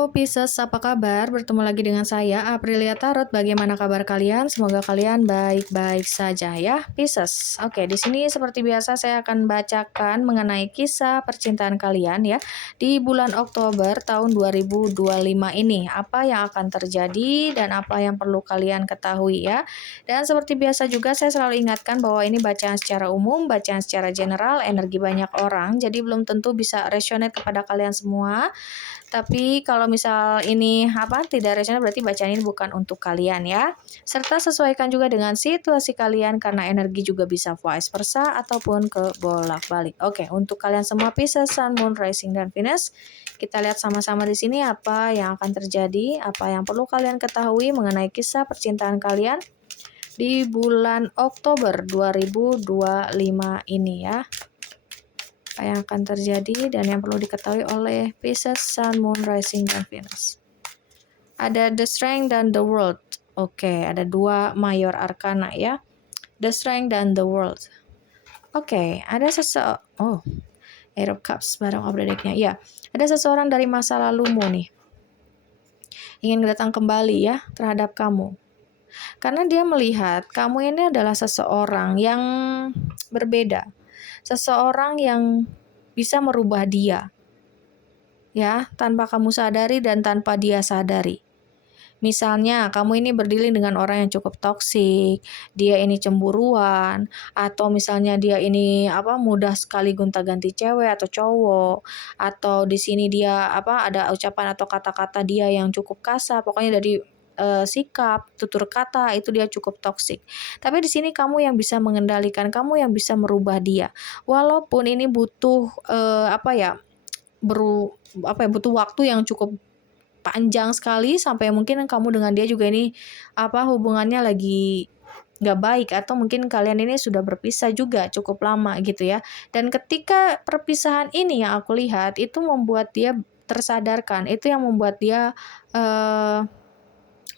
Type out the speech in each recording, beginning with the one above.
Halo Pisces, apa kabar? Bertemu lagi dengan saya, Aprilia Tarot. Bagaimana kabar kalian? Semoga kalian baik-baik saja ya, Pisces. Oke, di sini seperti biasa saya akan bacakan mengenai kisah percintaan kalian ya di bulan Oktober tahun 2025 ini. Apa yang akan terjadi dan apa yang perlu kalian ketahui ya. Dan seperti biasa juga saya selalu ingatkan bahwa ini bacaan secara umum, bacaan secara general, energi banyak orang, jadi belum tentu bisa resonate kepada kalian semua. Tapi kalau misal ini tidak resonate berarti bacaan ini bukan untuk kalian ya. Serta sesuaikan juga dengan situasi kalian karena energi juga bisa vice versa ataupun ke bolak-balik. Oke, untuk kalian semua Pisces, Sun, Moon, Rising dan Venus, kita lihat sama-sama di sini apa yang akan terjadi, apa yang perlu kalian ketahui mengenai kisah percintaan kalian di bulan Oktober 2025 ini ya. Apa yang akan terjadi dan yang perlu diketahui oleh Pisces, Sun, Moon, Rising, dan Venus. Ada The Strength dan The World. Oke, ada dua mayor arkana ya. The Strength dan The World. Oke, ada Air of Cups bareng Obra Deck-nya. Ya, ada seseorang dari masa lalumu nih. Ingin datang kembali ya terhadap kamu. Karena dia melihat kamu ini adalah seseorang yang berbeda. Seseorang yang bisa merubah dia, ya, tanpa kamu sadari dan tanpa dia sadari. Misalnya, kamu ini berdealing dengan orang yang cukup toksik, dia ini cemburuan, atau misalnya dia ini mudah sekali gonta-ganti cewek atau cowok, atau di sini dia ada ucapan atau kata-kata dia yang cukup kasar, pokoknya dari sikap, tutur kata itu dia cukup toksik. Tapi di sini kamu yang bisa mengendalikan, kamu yang bisa merubah dia. Walaupun ini butuh butuh waktu yang cukup panjang sekali sampai mungkin kamu dengan dia juga ini hubungannya lagi nggak baik atau mungkin kalian ini sudah berpisah juga cukup lama gitu ya. Dan ketika perpisahan ini yang aku lihat itu membuat dia tersadarkan, itu yang membuat dia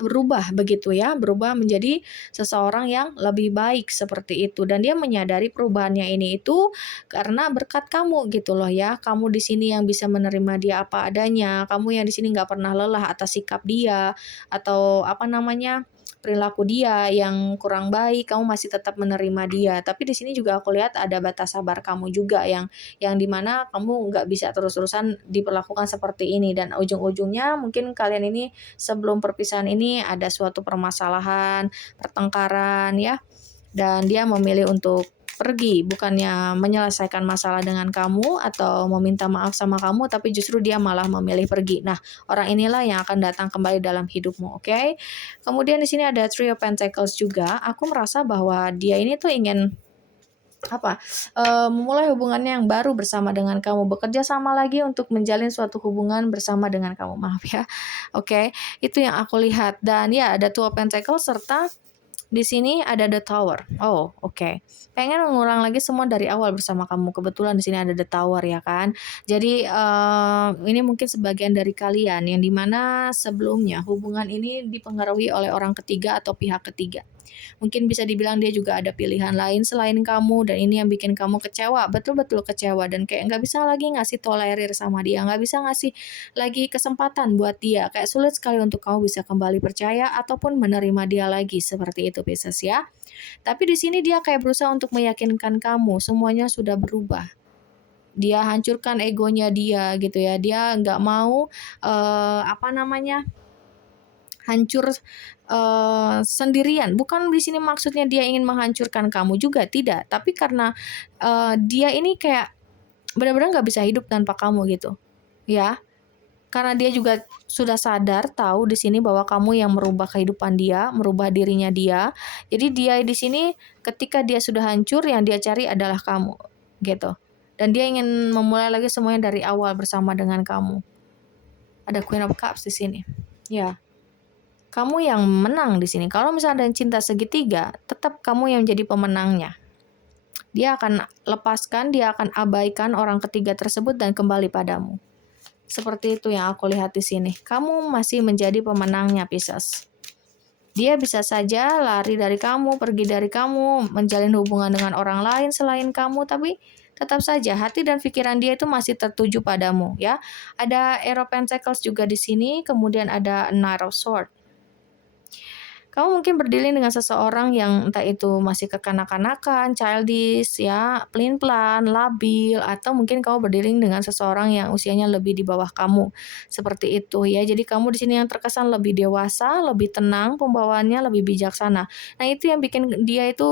berubah begitu ya, berubah menjadi seseorang yang lebih baik seperti itu, dan dia menyadari perubahannya ini itu karena berkat kamu gitu loh ya. Kamu di sini yang bisa menerima dia apa adanya, kamu yang di sini nggak pernah lelah atas sikap dia atau perilaku dia yang kurang baik, kamu masih tetap menerima dia. Tapi di sini juga aku lihat ada batas sabar kamu juga yang dimana kamu nggak bisa terus-terusan diperlakukan seperti ini, dan ujung-ujungnya mungkin kalian ini sebelum perpisahan ini ada suatu permasalahan, pertengkaran ya, dan dia memilih untuk pergi, bukannya menyelesaikan masalah dengan kamu atau meminta maaf sama kamu, tapi justru dia malah memilih pergi. Nah, orang inilah yang akan datang kembali dalam hidupmu, oke? Kemudian di sini ada Three of Pentacles juga. Aku merasa bahwa dia ini tuh ingin memulai hubungannya yang baru bersama dengan kamu, bekerja sama lagi untuk menjalin suatu hubungan bersama dengan kamu, maaf ya. Oke, itu yang aku lihat. Dan ya, ada Two of Pentacles serta di sini ada The Tower. Oh, oke. Pengen mengulang lagi semua dari awal bersama kamu. Kebetulan di sini ada The Tower ya kan. Jadi ini mungkin sebagian dari kalian yang dimana sebelumnya hubungan ini dipengaruhi oleh orang ketiga atau pihak ketiga. Mungkin bisa dibilang dia juga ada pilihan lain selain kamu, dan ini yang bikin kamu kecewa, betul-betul kecewa, dan kayak nggak bisa lagi ngasih tolerir sama dia, nggak bisa ngasih lagi kesempatan buat dia, kayak sulit sekali untuk kamu bisa kembali percaya ataupun menerima dia lagi, seperti itu Pisces ya. Tapi di sini dia kayak berusaha untuk meyakinkan kamu semuanya sudah berubah. Dia hancurkan egonya dia gitu ya, dia nggak mau hancur sendirian. Bukan di sini maksudnya dia ingin menghancurkan kamu juga, tidak. Tapi karena dia ini kayak benar-benar nggak bisa hidup tanpa kamu gitu, ya. Karena dia juga sudah sadar tahu di sini bahwa kamu yang merubah kehidupan dia, merubah dirinya dia. Jadi dia di sini ketika dia sudah hancur, yang dia cari adalah kamu, gitu. Dan dia ingin memulai lagi semuanya dari awal bersama dengan kamu. Ada Queen of Cups di sini, ya. Kamu yang menang di sini. Kalau misalnya ada cinta segitiga, tetap kamu yang jadi pemenangnya. Dia akan lepaskan, dia akan abaikan orang ketiga tersebut dan kembali padamu. Seperti itu yang aku lihat di sini. Kamu masih menjadi pemenangnya, Pisces. Dia bisa saja lari dari kamu, pergi dari kamu, menjalin hubungan dengan orang lain selain kamu, tapi tetap saja hati dan pikiran dia itu masih tertuju padamu ya. Ada Ace of Pentacles juga di sini, kemudian ada Knight of Swords. Kamu mungkin berdilin dengan seseorang yang entah itu masih kekanak-kanakan, childish ya, pelin-pelan, labil, atau mungkin kamu berdilin dengan seseorang yang usianya lebih di bawah kamu. Seperti itu ya. Jadi kamu di sini yang terkesan lebih dewasa, lebih tenang, pembawaannya lebih bijaksana. Nah, itu yang bikin dia itu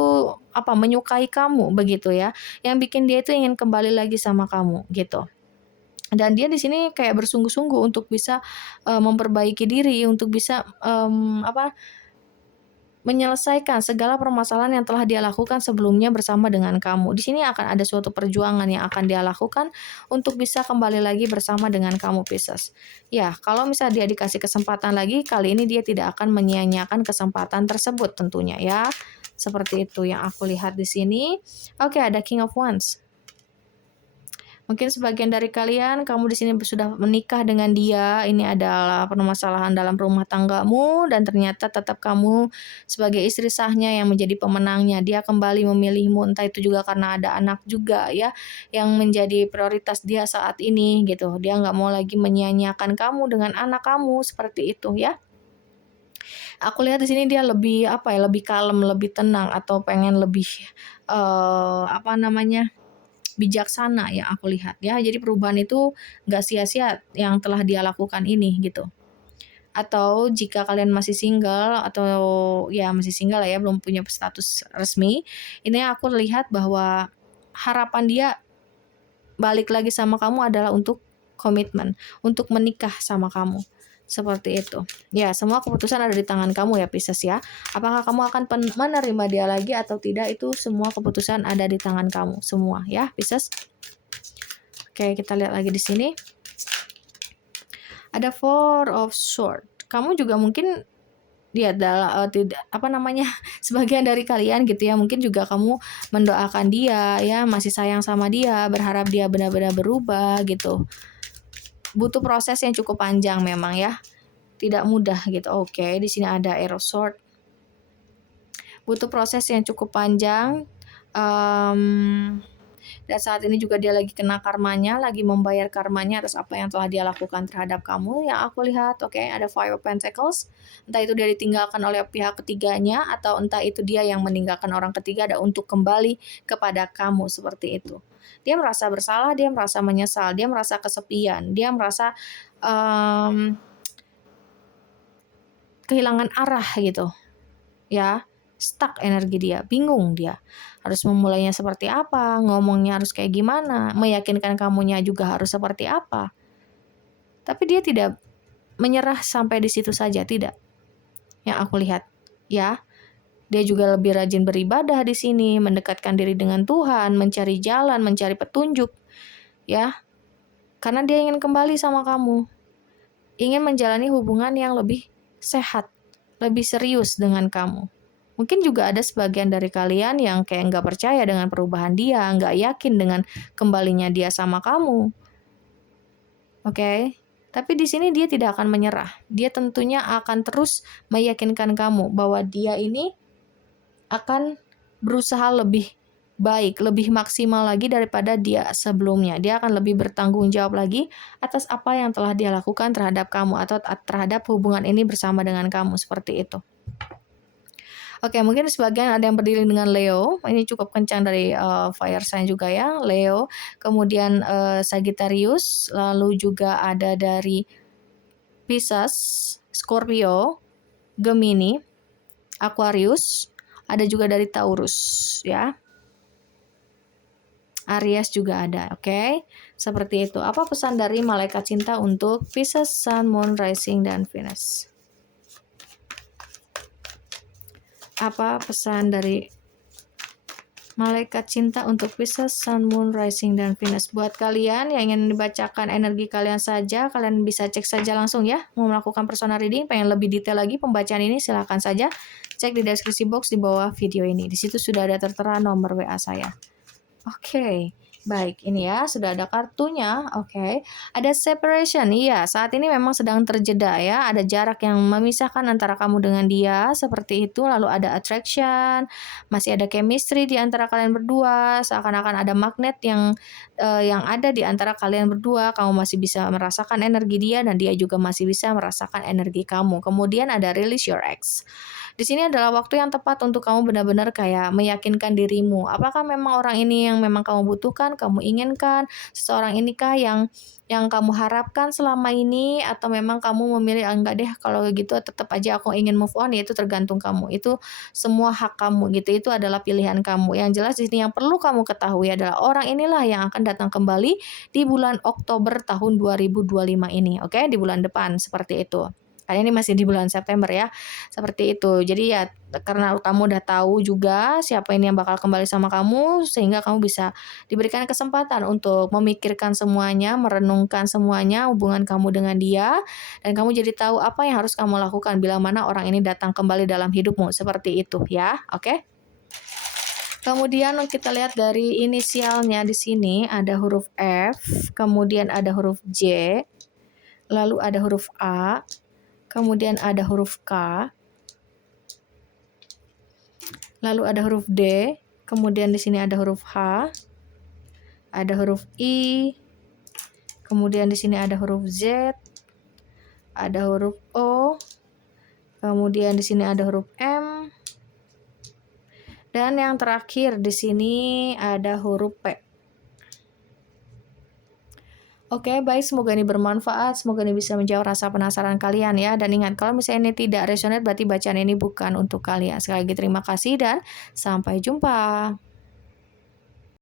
menyukai kamu begitu ya. Yang bikin dia itu ingin kembali lagi sama kamu gitu. Dan dia di sini kayak bersungguh-sungguh untuk bisa memperbaiki diri, untuk bisa menyelesaikan segala permasalahan yang telah dia lakukan sebelumnya bersama dengan kamu. Di sini akan ada suatu perjuangan yang akan dia lakukan untuk bisa kembali lagi bersama dengan kamu, Pisces. Ya, kalau misalnya dia dikasih kesempatan lagi, kali ini dia tidak akan menyia-nyiakan kesempatan tersebut tentunya ya. Seperti itu yang aku lihat di sini. Oke, ada King of Wands. Mungkin sebagian dari kalian, kamu di sini sudah menikah dengan dia, ini adalah permasalahan dalam rumah tanggamu, dan ternyata tetap kamu sebagai istri sahnya yang menjadi pemenangnya. Dia kembali memilihmu, entah itu juga karena ada anak juga ya, yang menjadi prioritas dia saat ini gitu. Dia nggak mau lagi menyia-nyiakan kamu dengan anak kamu, seperti itu ya. Aku lihat di sini dia lebih lebih kalem, lebih tenang, atau pengen lebih bijaksana ya aku lihat ya. Jadi perubahan itu nggak sia-sia yang telah dia lakukan ini gitu. Atau jika kalian masih single atau ya masih single lah ya, belum punya status resmi, ini aku lihat bahwa harapan dia balik lagi sama kamu adalah untuk komitmen, untuk menikah sama kamu. Seperti itu. Ya, semua keputusan ada di tangan kamu ya, Pisces ya. Apakah kamu akan menerima dia lagi atau tidak, itu semua keputusan ada di tangan kamu semua ya, Pisces. Oke, kita lihat lagi di sini. Ada Four of Swords. Kamu juga mungkin dia adalah sebagian dari kalian gitu ya, mungkin juga kamu mendoakan dia ya, masih sayang sama dia, berharap dia benar-benar berubah gitu. Butuh proses yang cukup panjang memang ya. Tidak mudah gitu. Oke, di sini ada Ace of Swords. Butuh proses yang cukup panjang. Dan saat ini juga dia lagi kena karmanya, lagi membayar karmanya atas apa yang telah dia lakukan terhadap kamu. Yang aku lihat, oke, ada Five of Pentacles. Entah itu dia ditinggalkan oleh pihak ketiganya, atau entah itu dia yang meninggalkan orang ketiga ada untuk kembali kepada kamu, seperti itu. Dia merasa bersalah, dia merasa menyesal, dia merasa kesepian, dia merasa kehilangan arah gitu ya, stuck energi dia, bingung dia harus memulainya seperti apa, ngomongnya harus kayak gimana, meyakinkan kamunya juga harus seperti apa. Tapi dia tidak menyerah sampai di situ saja, tidak, yang aku lihat ya. Dia juga lebih rajin beribadah di sini, mendekatkan diri dengan Tuhan, mencari jalan, mencari petunjuk ya, karena dia ingin kembali sama kamu, ingin menjalani hubungan yang lebih sehat, lebih serius dengan kamu. Mungkin juga ada sebagian dari kalian yang kayak nggak percaya dengan perubahan dia, nggak yakin dengan kembalinya dia sama kamu. Oke? Tapi di sini dia tidak akan menyerah. Dia tentunya akan terus meyakinkan kamu bahwa dia ini akan berusaha lebih baik, lebih maksimal lagi daripada dia sebelumnya. Dia akan lebih bertanggung jawab lagi atas apa yang telah dia lakukan terhadap kamu atau terhadap hubungan ini bersama dengan kamu, seperti itu. Oke, mungkin sebagian ada yang berdiri dengan Leo. Ini cukup kencang dari fire sign juga ya, Leo. Kemudian Sagittarius, lalu juga ada dari Pisces, Scorpio, Gemini, Aquarius, ada juga dari Taurus ya. Aries juga ada, oke? Seperti itu. Apa pesan dari malaikat cinta untuk Pisces, Sun, Moon, Rising, dan Venus? Apa pesan dari malaikat cinta untuk Pisces, Sun, Moon, Rising, dan Venus? Buat kalian yang ingin dibacakan energi kalian saja, kalian bisa cek saja langsung ya. Mau melakukan personal reading, pengen lebih detail lagi pembacaan ini, silahkan saja cek di deskripsi box di bawah video ini. Di situ sudah ada tertera nomor WA saya. Oke, Baik, ini ya sudah ada kartunya. Oke. Ada separation. Iya, saat ini memang sedang terjeda ya. Ada jarak yang memisahkan antara kamu dengan dia seperti itu. Lalu ada attraction, masih ada chemistry di antara kalian berdua. Seakan-akan ada magnet yang ada di antara kalian berdua. Kamu masih bisa merasakan energi dia dan dia juga masih bisa merasakan energi kamu. Kemudian ada release your ex. Di sini adalah waktu yang tepat untuk kamu benar-benar kayak meyakinkan dirimu. Apakah memang orang ini yang memang kamu butuhkan, kamu inginkan? Seseorang inikah yang kamu harapkan selama ini atau memang kamu memilih enggak deh kalau gitu tetap aja aku ingin move on, ya itu tergantung kamu. Itu semua hak kamu gitu. Itu adalah pilihan kamu. Yang jelas di sini yang perlu kamu ketahui adalah orang inilah yang akan datang kembali di bulan Oktober tahun 2025 ini. Oke, di bulan depan seperti itu. Kalian ini masih di bulan September ya. Seperti itu. Jadi ya karena kamu udah tahu juga siapa ini yang bakal kembali sama kamu, sehingga kamu bisa diberikan kesempatan untuk memikirkan semuanya, merenungkan semuanya hubungan kamu dengan dia, dan kamu jadi tahu apa yang harus kamu lakukan bila mana orang ini datang kembali dalam hidupmu. Seperti itu ya. Oke? Kemudian kita lihat dari inisialnya di sini ada huruf F, kemudian ada huruf J, lalu ada huruf A, kemudian ada huruf K, lalu ada huruf D, kemudian di sini ada huruf H, ada huruf I, kemudian di sini ada huruf Z, ada huruf O, kemudian di sini ada huruf M, dan yang terakhir di sini ada huruf P. Oke, baik, semoga ini bermanfaat, semoga ini bisa menjawab rasa penasaran kalian ya. Dan ingat, kalau misalnya ini tidak resonate, berarti bacaan ini bukan untuk kalian. Sekali lagi terima kasih dan sampai jumpa.